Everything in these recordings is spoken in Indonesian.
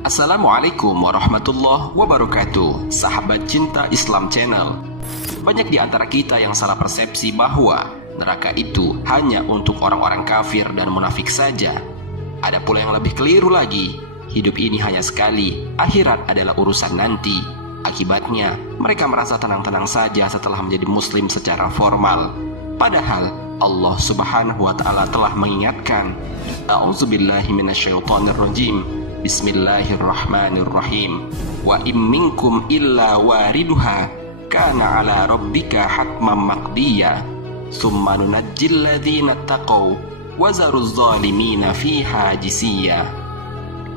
Assalamualaikum warahmatullahi wabarakatuh, sahabat cinta Islam Channel. Banyak di antara kita yang salah persepsi bahwa neraka itu hanya untuk orang-orang kafir dan munafik saja. Ada pula yang lebih keliru lagi, hidup ini hanya sekali, akhirat adalah urusan nanti. Akibatnya, mereka merasa tenang-tenang saja setelah menjadi muslim secara formal. Padahal, Allah subhanahu wa ta'ala telah mengingatkan, A'udzubillahi minasyaitonirrajim, Bismillahirrahmanirrahim. Wa im minkum illa wariduha kana ala rabbika hatman maqdiya summa nunajjil ladzina taqaw wa zaruz zalimina fiha jisiya.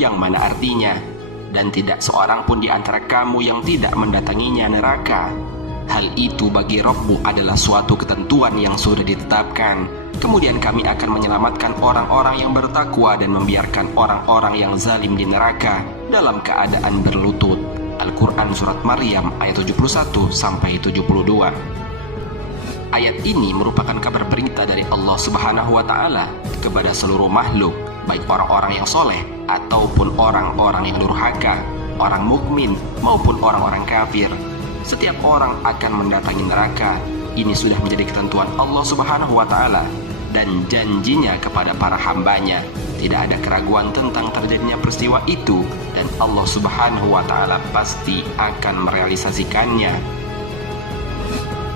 Yang mana artinya, dan tidak seorang pun di antara kamu yang tidak mendatanginya neraka. Hal itu bagi Rabbu adalah suatu ketentuan yang sudah ditetapkan. Kemudian kami akan menyelamatkan orang-orang yang bertakwa dan membiarkan orang-orang yang zalim di neraka dalam keadaan berlutut. Al-Quran Surat Maryam ayat 71-72. Ayat ini merupakan kabar berita dari Allah subhanahu wa ta'ala kepada seluruh makhluk, baik orang-orang yang soleh ataupun orang-orang yang durhaka, orang mukmin maupun orang-orang kafir. Setiap orang akan mendatangi neraka. Ini sudah menjadi ketentuan Allah subhanahu wa ta'ala dan janjinya kepada para hambanya. Tidak ada keraguan tentang terjadinya peristiwa itu, dan Allah subhanahu wa ta'ala pasti akan merealisasikannya.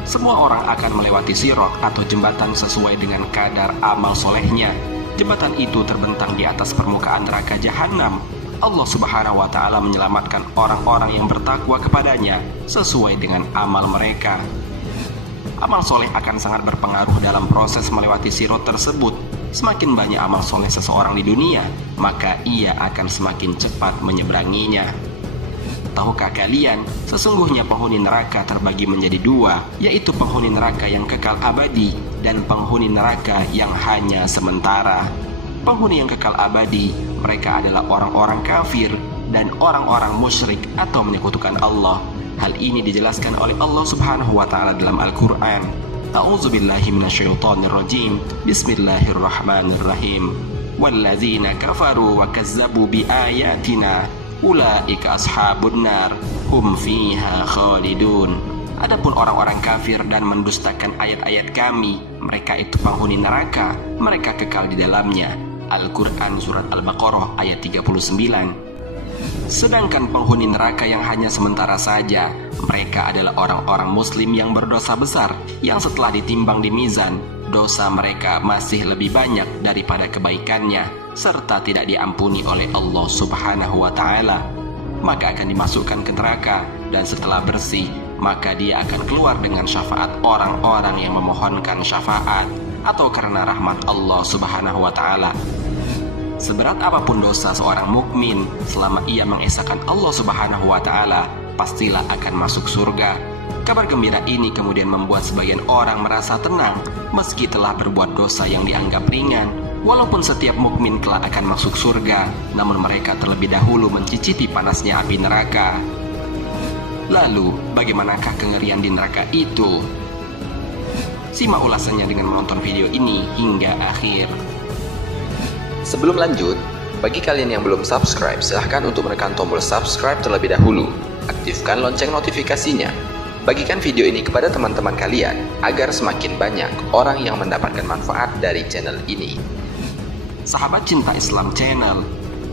Semua orang akan melewati sirat atau jembatan sesuai dengan kadar amal solehnya. Jembatan itu terbentang di atas permukaan neraka jahanam. Allah subhanahu wa ta'ala menyelamatkan orang-orang yang bertakwa kepadanya sesuai dengan amal mereka. Amal soleh akan sangat berpengaruh dalam proses melewati sirat tersebut. Semakin banyak amal soleh seseorang di dunia, maka ia akan semakin cepat menyeberanginya. Tahukah kalian, sesungguhnya penghuni neraka terbagi menjadi dua, yaitu penghuni neraka yang kekal abadi dan penghuni neraka yang hanya sementara. Penghuni yang kekal abadi, mereka adalah orang-orang kafir dan orang-orang musyrik atau menyekutukan Allah. Hal ini dijelaskan oleh Allah subhanahu wa ta'ala dalam Al-Quran. A'udzubillahi minasyaitonirrajim. Bismillahirrahmanirrahim. Walladzina kafaru wa kazzabu biayatina ulaika ashabun nar hum fiha khalidun. Adapun orang-orang kafir dan mendustakan ayat-ayat kami, mereka itu penghuni neraka, mereka kekal di dalamnya. Al-Quran Surat Al-Baqarah ayat 39. Sedangkan penghuni neraka yang hanya sementara saja, mereka adalah orang-orang muslim yang berdosa besar, yang setelah ditimbang di mizan, dosa mereka masih lebih banyak daripada kebaikannya, serta tidak diampuni oleh Allah subhanahu wa ta'ala. Maka akan dimasukkan ke neraka, dan setelah bersih, maka dia akan keluar dengan syafaat orang-orang yang memohonkan syafaat, atau karena rahmat Allah subhanahu wa ta'ala. Seberat apapun dosa seorang mukmin, selama ia mengesahkan Allah subhanahu wa ta'ala, pastilah akan masuk surga. Kabar gembira ini kemudian membuat sebagian orang merasa tenang, meski telah berbuat dosa yang dianggap ringan. Walaupun setiap mukmin kelak akan masuk surga, namun mereka terlebih dahulu mencicipi panasnya api neraka. Lalu, bagaimanakah kengerian di neraka itu? Simak ulasannya dengan menonton video ini hingga akhir. Sebelum lanjut, bagi kalian yang belum subscribe, silahkan untuk menekan tombol subscribe terlebih dahulu. Aktifkan lonceng notifikasinya. Bagikan video ini kepada teman-teman kalian, agar semakin banyak orang yang mendapatkan manfaat dari channel ini. Sahabat cinta Islam Channel,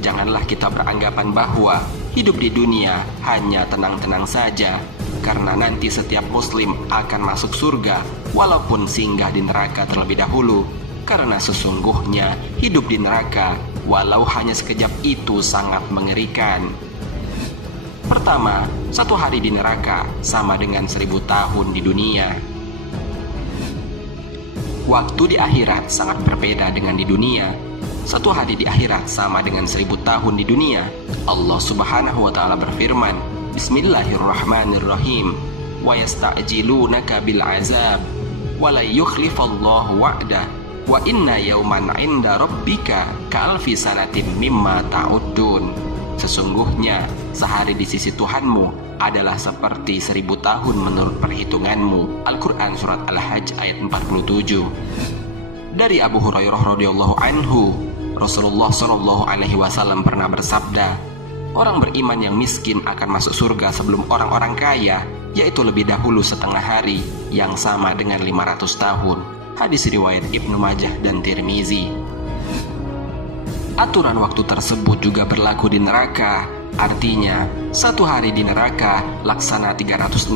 janganlah kita beranggapan bahwa hidup di dunia hanya tenang-tenang saja, karena nanti setiap muslim akan masuk surga walaupun singgah di neraka terlebih dahulu. Karena sesungguhnya hidup di neraka walau hanya sekejap itu sangat mengerikan. Pertama, 1 hari di neraka sama dengan 1000 tahun di dunia. Waktu di akhirat sangat berbeda dengan di dunia. 1 hari di akhirat sama dengan 1000 tahun di dunia. Allah subhanahu wa ta'ala berfirman, Bismillahirrahmanirrahim. Wa yasta'jilunaka bil azab wa la yukhlifallahu wa'dah wa inna yawman 'inda rabbika ka'alfi sanatin mimma ta'uddun. Sesungguhnya sehari di sisi Tuhanmu adalah seperti 1000 tahun menurut perhitunganmu. Al-Quran Surat Al-Hajj ayat 47. Dari Abu Hurairah radhiyallahu anhu, Rasulullah SAW pernah bersabda, Orang beriman yang miskin akan masuk surga sebelum orang-orang kaya, yaitu lebih dahulu setengah hari, yang sama dengan 500 tahun. Hadis riwayat Ibnu Majah dan Tirmizi. Aturan waktu tersebut juga berlaku di neraka. Artinya, satu hari di neraka laksana 365.000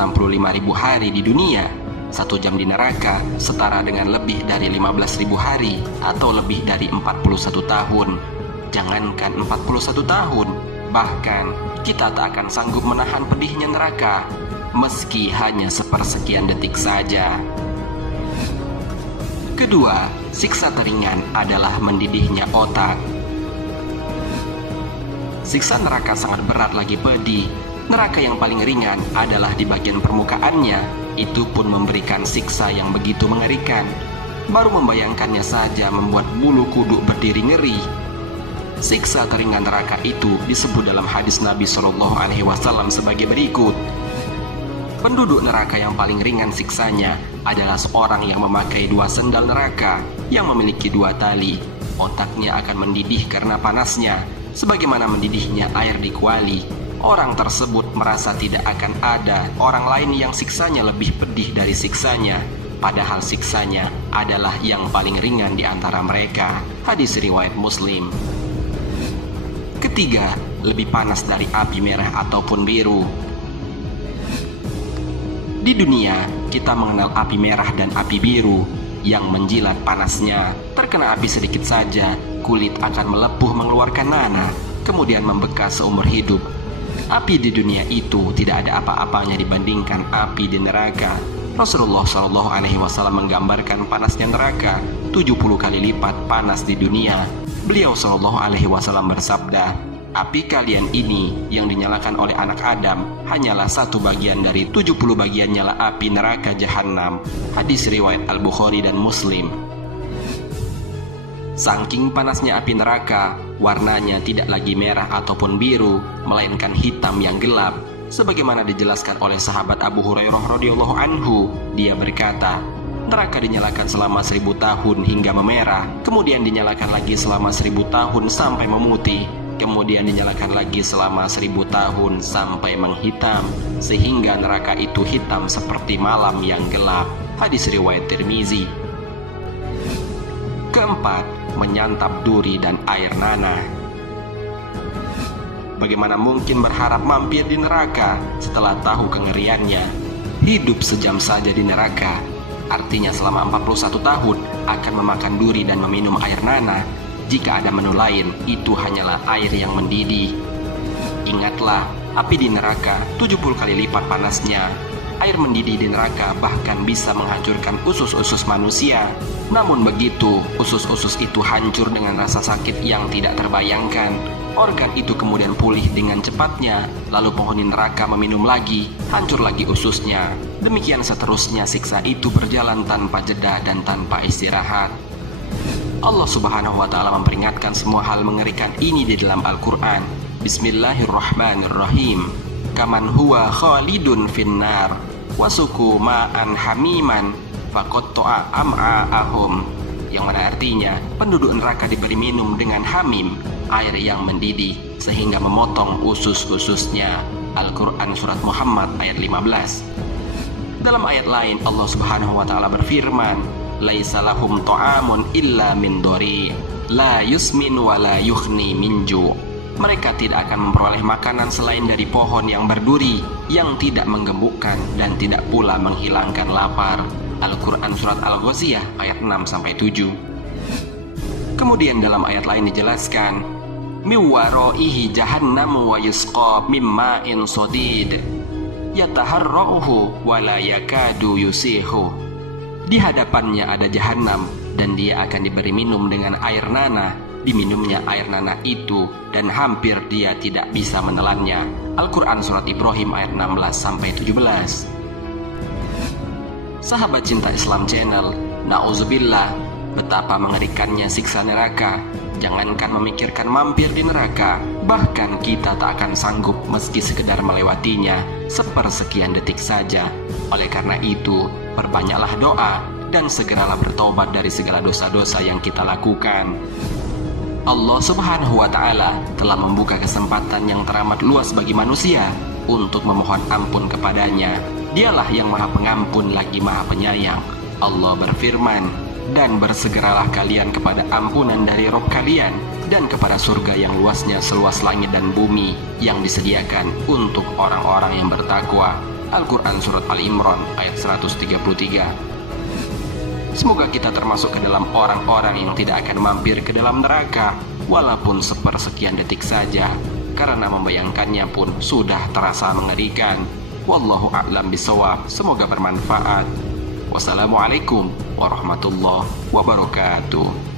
hari di dunia. 1 jam di neraka setara dengan lebih dari 15.000 hari atau lebih dari 41 tahun. Jangankan 41 tahun, bahkan kita tak akan sanggup menahan pedihnya neraka, meski hanya sepersekian detik saja. Kedua, siksa teringan adalah mendidihnya otak. Siksa neraka sangat berat lagi pedih. Neraka yang paling ringan adalah di bagian permukaannya, itu pun memberikan siksa yang begitu mengerikan. Baru membayangkannya saja membuat bulu kuduk berdiri ngeri. Siksa teringan neraka itu disebut dalam hadis Nabi SAW sebagai berikut. Penduduk neraka yang paling ringan siksanya adalah seorang yang memakai 2 sendal neraka yang memiliki 2 tali. Otaknya akan mendidih karena panasnya, sebagaimana mendidihnya air di kuali. Orang tersebut merasa tidak akan ada orang lain yang siksanya lebih pedih dari siksanya, padahal siksanya adalah yang paling ringan di antara mereka. Hadis riwayat Muslim. Ketiga, lebih panas dari api merah ataupun biru. Di dunia, kita mengenal api merah dan api biru yang menjilat panasnya. Terkena api sedikit saja, kulit akan melepuh mengeluarkan nanah, kemudian membekas seumur hidup. Api di dunia itu tidak ada apa-apanya dibandingkan api di neraka. Rasulullah SAW menggambarkan panasnya neraka 70 kali lipat panas di dunia. Beliau SAW bersabda, api kalian ini yang dinyalakan oleh anak Adam hanyalah 1 bagian dari 70 bagian nyala api neraka jahanam. Hadis riwayat Al-Bukhari dan Muslim. Saking panasnya api neraka, warnanya tidak lagi merah ataupun biru, melainkan hitam yang gelap. Sebagaimana dijelaskan oleh sahabat Abu Hurairah radhiyallahu anhu, dia berkata, neraka dinyalakan selama 1000 tahun hingga memerah, kemudian dinyalakan lagi selama 1000 tahun sampai memutih, kemudian dinyalakan lagi selama 1000 tahun sampai menghitam, sehingga neraka itu hitam seperti malam yang gelap. Hadis riwayat Tirmizi. Keempat, menyantap duri dan air nanah. Bagaimana mungkin berharap mampir di neraka setelah tahu kengeriannya? Hidup sejam saja di neraka, artinya selama 41 tahun akan memakan duri dan meminum air nanah. Jika ada menu lain, itu hanyalah air yang mendidih. Ingatlah, api di neraka 70 kali lipat panasnya. Air mendidih di neraka bahkan bisa menghancurkan usus-usus manusia. Namun begitu, usus-usus itu hancur dengan rasa sakit yang tidak terbayangkan. Organ itu kemudian pulih dengan cepatnya. Lalu penghuni neraka meminum lagi, hancur lagi ususnya. Demikian seterusnya siksa itu berjalan tanpa jeda dan tanpa istirahat. Allah Subhanahu wa Ta'ala memperingatkan semua hal mengerikan ini di dalam Al-Quran. Bismillahirrahmanirrahim. Kaman huwa khalidun finnar wasuku ma'an hamiman faqatta'a am'a'ahum, yang mana artinya penduduk neraka diberi minum dengan hamim, air yang mendidih, sehingga memotong usus-ususnya. Al-Quran Surat Muhammad ayat 15. Dalam ayat lain Allah Subhanahu wa Ta'ala berfirman, laisa lahum ta'amun illa min dori la yusmin wa la yukhni min ju'. Mereka tidak akan memperoleh makanan selain dari pohon yang berduri, yang tidak menggemukkan dan tidak pula menghilangkan lapar. Al-Quran Surat Al-Ghaziyah ayat 6-7. Kemudian dalam ayat lain dijelaskan, miwaraihi jahannamu wa yusqa mimma'in sadid yataharra'uhu wa la yakadu yusihu. Di hadapannya ada jahanam dan dia akan diberi minum dengan air nanah. Diminumnya air nanah itu dan hampir dia tidak bisa menelannya. Al-Quran Surat Ibrahim ayat 16-17. Sahabat Cinta Islam Channel, na'udzubillah, betapa mengerikannya siksa neraka. Jangankan memikirkan mampir di neraka, bahkan kita tak akan sanggup meski sekedar melewatinya sepersekian detik saja. Oleh karena itu, perbanyaklah doa dan segeralah bertobat dari segala dosa-dosa yang kita lakukan. Allah Subhanahu wa Ta'ala telah membuka kesempatan yang teramat luas bagi manusia untuk memohon ampun kepadanya. Dialah yang Maha Pengampun lagi Maha Penyayang. Allah berfirman, "Dan bersegeralah kalian kepada ampunan dari Rob kalian dan kepada surga yang luasnya seluas langit dan bumi yang disediakan untuk orang-orang yang bertakwa." Al-Quran Surat Al-Imran ayat 133. Semoga kita termasuk ke dalam orang-orang yang tidak akan mampir ke dalam neraka walaupun sepersekian detik saja, karena membayangkannya pun sudah terasa mengerikan. Wallahu a'lam bishawab. Semoga bermanfaat. Wassalamualaikum warahmatullahi wabarakatuh.